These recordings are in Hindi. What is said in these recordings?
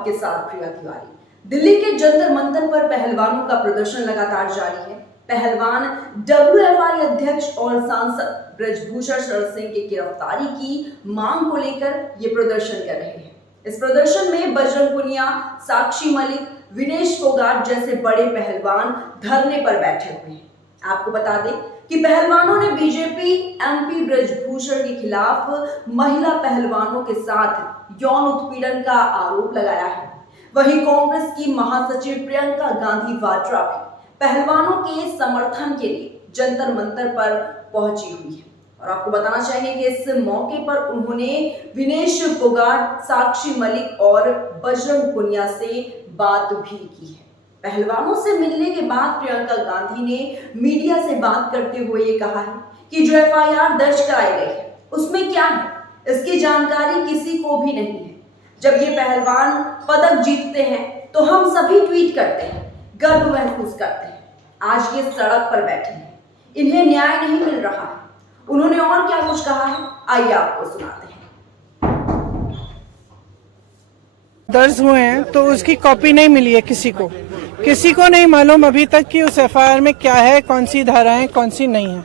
आपके साथ प्रिया तिवारी। दिल्ली के जंतर मंतर पर पहलवानों का प्रदर्शन लगातार जारी है। पहलवान WFI अध्यक्ष और सांसद ब्रजभूषण शरण सिंह की गिरफ्तारी की मांग को लेकर ये प्रदर्शन कर रहे हैं। इस प्रदर्शन में बजरंग पुनिया, साक्षी मलिक, विनेश फोगाट जैसे बड़े पहलवान धरने पर बैठे हुए हैं। आपको बता दें कि पहलवानों ने बीजेपी MP ब्रजभूषण के खिलाफ महिला पहलवानों के साथ यौन उत्पीड़न का आरोप लगाया है। वहीं कांग्रेस की महासचिव प्रियंका गांधी वाड्रा भी पहलवानों के समर्थन के लिए जंतर मंतर पर पहुंची हुई है। और आपको बताना चाहेंगे कि इस मौके पर उन्होंने विनेश फोगाट, साक्षी मलिक और बजरंग पुनिया से बात भी की है। पहलवानों से मिलने के बाद प्रियंका गांधी ने मीडिया से बात करते हुए ये कहा है कि जो FIR दर्ज कराई गई है उसमें क्या है, इसकी जानकारी किसी को भी नहीं है। जब ये पहलवान पदक जीतते हैं तो हम सभी ट्वीट करते हैं, गर्व महसूस करते हैं। आज ये सड़क पर बैठे हैं, इन्हें न्याय नहीं मिल रहा है। उन्होंने और क्या कुछ कहा है, आइए आपको सुनाते हैं। दर्ज हुए हैं तो उसकी कॉपी नहीं मिली है किसी को नहीं मालूम अभी तक कि उस FIR में क्या है, कौन सी धाराएं कौन सी नहीं है।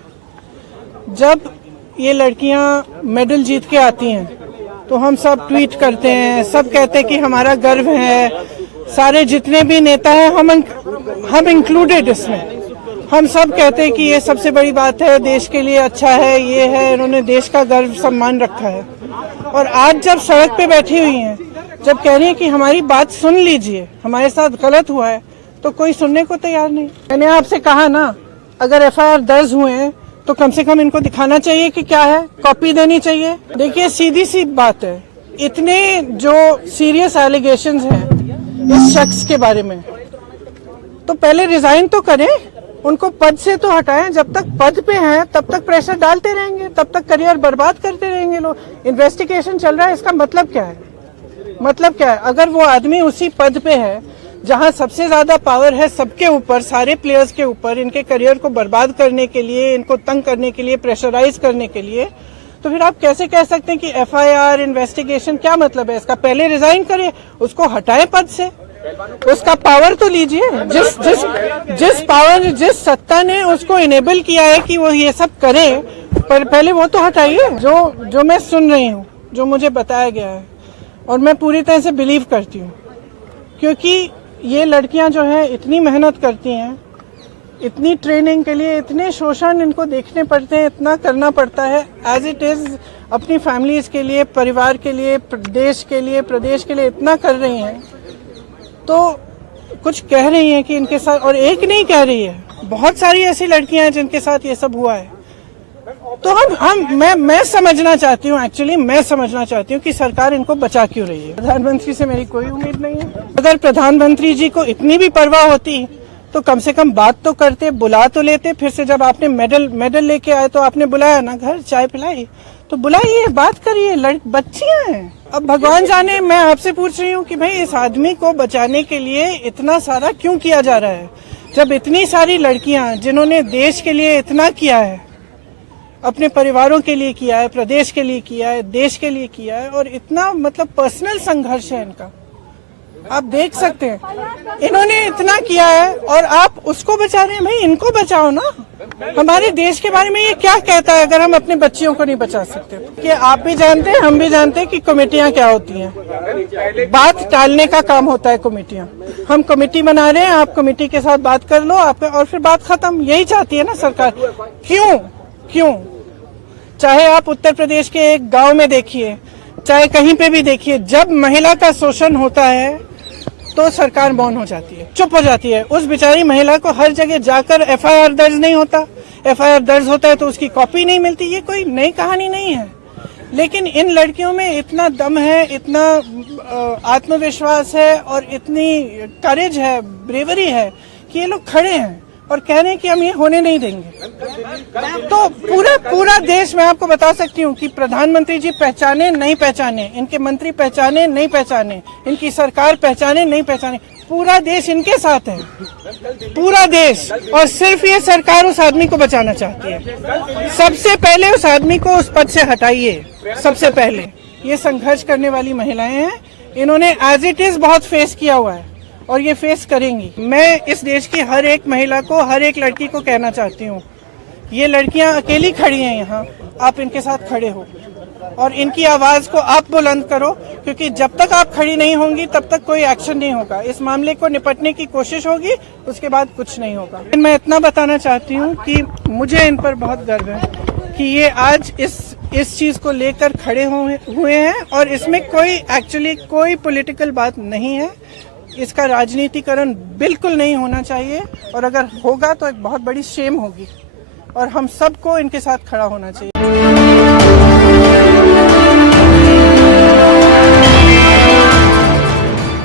जब ये लड़कियां मेडल जीत के आती हैं तो हम सब ट्वीट करते हैं, सब कहते हैं कि हमारा गर्व है। सारे जितने भी नेता हैं हम इंक्लूडेड इसमें, हम सब कहते हैं कि ये सबसे बड़ी बात है, देश के लिए अच्छा है, ये है, इन्होंने देश का गर्व सम्मान रखा है। और आज जब सड़क पे बैठी हुई हैं, जब कह रही है कि हमारी बात सुन लीजिए, हमारे साथ गलत हुआ है, तो कोई सुनने को तैयार नहीं। मैंने आपसे कहा ना, अगर FIR दर्ज हुए हैं तो कम से कम इनको दिखाना चाहिए कि क्या है, कॉपी देनी चाहिए। देखिए सीधी सी बात है, इतने जो सीरियस एलिगेशंस हैं इस शख्स के बारे में, तो पहले रिजाइन तो करें, उनको पद से तो हटाएं। जब तक पद पे हैं तब तक प्रेशर डालते रहेंगे, तब तक करियर बर्बाद करते रहेंगे लोग। इन्वेस्टिगेशन चल रहा है, इसका मतलब क्या है? मतलब क्या है? अगर वो आदमी उसी पद पे है जहां सबसे ज्यादा पावर है सबके ऊपर, सारे प्लेयर्स के ऊपर, इनके करियर को बर्बाद करने के लिए, इनको तंग करने के लिए, प्रेशराइज करने के लिए, तो फिर आप कैसे कह सकते हैं कि FIR इन्वेस्टिगेशन? क्या मतलब है इसका? पहले रिजाइन करे, उसको हटाएं पद से, उसका पावर तो लीजिए। जिस पावर, जिस सत्ता ने उसको इनेबल किया है कि वो ये सब करे, पर पहले वो तो हटाइए। जो मैं सुन रही हूँ, जो मुझे बताया गया है, और मैं पूरी तरह से बिलीव करती हूँ, क्योंकि ये लड़कियां जो है इतनी मेहनत करती हैं, इतनी ट्रेनिंग के लिए, इतने शोषण इनको देखने पड़ते हैं, इतना करना पड़ता है एज इट इज, अपनी फैमिलीज के लिए, परिवार के लिए, देश के लिए, प्रदेश के लिए इतना कर रही हैं, तो कुछ कह रही हैं कि इनके साथ, और एक नहीं कह रही है, बहुत सारी ऐसी लड़कियां हैं जिनके साथ ये सब हुआ है। तो मैं समझना चाहती हूँ, एक्चुअली मैं समझना चाहती हूँ कि सरकार इनको बचा क्यों रही है। प्रधानमंत्री से मेरी कोई उम्मीद नहीं है। अगर प्रधानमंत्री जी को इतनी भी परवाह होती तो कम से कम बात तो करते, बुला तो लेते। फिर से जब आपने मेडल लेके आए तो आपने बुलाया ना, घर चाय पिलाई, तो बुलाइए, बात करिए, बच्चियां हैं। अब भगवान जाने, मैं आपसे पूछ रही हूँ कि भाई इस आदमी को बचाने के लिए इतना सारा क्यों किया जा रहा है, जब इतनी सारी लड़कियां जिन्होंने देश के लिए इतना किया है, अपने परिवारों के लिए किया है, प्रदेश के लिए किया है, देश के लिए किया है, और इतना मतलब पर्सनल संघर्ष है इनका, आप देख सकते हैं। इन्होंने इतना किया है और आप उसको बचा रहे हैं। भाई इनको बचाओ ना। हमारे देश के बारे में ये क्या कहता है अगर हम अपने बच्चियों को नहीं बचा सकते? कि आप भी जानते हैं, हम भी जानते हैं कि कमेटियां क्या होती हैं। बात टालने का काम होता है कमेटियां। हम कमेटी बना रहे हैं, आप कमेटी के साथ बात कर लो, आप, और फिर बात खत्म। यही चाहती है ना सरकार। क्यों? चाहे आप उत्तर प्रदेश के एक गांव में देखिए, चाहे कहीं पे भी देखिए, जब महिला का शोषण होता है तो सरकार मौन हो जाती है, चुप हो जाती है। उस बेचारी महिला को हर जगह जाकर FIR दर्ज नहीं होता, FIR दर्ज होता है तो उसकी कॉपी नहीं मिलती। ये कोई नई कहानी नहीं है, लेकिन इन लड़कियों में इतना दम है, इतना आत्मविश्वास है और इतनी करेज है, ब्रेवरी है कि ये लोग खड़े हैं और कह रहे हैं कि हम ये होने नहीं देंगे। तो पूरा देश, मैं आपको बता सकती हूँ कि प्रधानमंत्री जी पहचाने नहीं पहचाने, इनके मंत्री पहचाने नहीं पहचाने, इनकी सरकार पहचाने नहीं पहचाने, पूरा देश इनके साथ है, पूरा देश। और सिर्फ ये सरकार उस आदमी को बचाना चाहती है। सबसे पहले उस आदमी को उस पद से हटाइए। सबसे पहले ये संघर्ष करने वाली महिलाएं हैं, इन्होंने एज इट इज बहुत फेस किया हुआ है और ये फेस करेंगी। मैं इस देश की हर एक महिला को, हर एक लड़की को कहना चाहती हूँ, ये लड़कियां अकेली खड़ी हैं यहाँ, आप इनके साथ खड़े हो और इनकी आवाज को आप बुलंद करो, क्योंकि जब तक आप खड़ी नहीं होंगी तब तक कोई एक्शन नहीं होगा। इस मामले को निपटने की कोशिश होगी, उसके बाद कुछ नहीं होगा। मैं इतना बताना चाहती हूँ कि मुझे इन पर बहुत गर्व है कि ये आज इस चीज को लेकर खड़े हुए हैं और इसमें कोई पॉलिटिकल बात नहीं है। इसका राजनीतिकरण बिल्कुल नहीं होना चाहिए और अगर होगा तो एक बहुत बड़ी शेम होगी और हम सबको इनके साथ खड़ा होना चाहिए।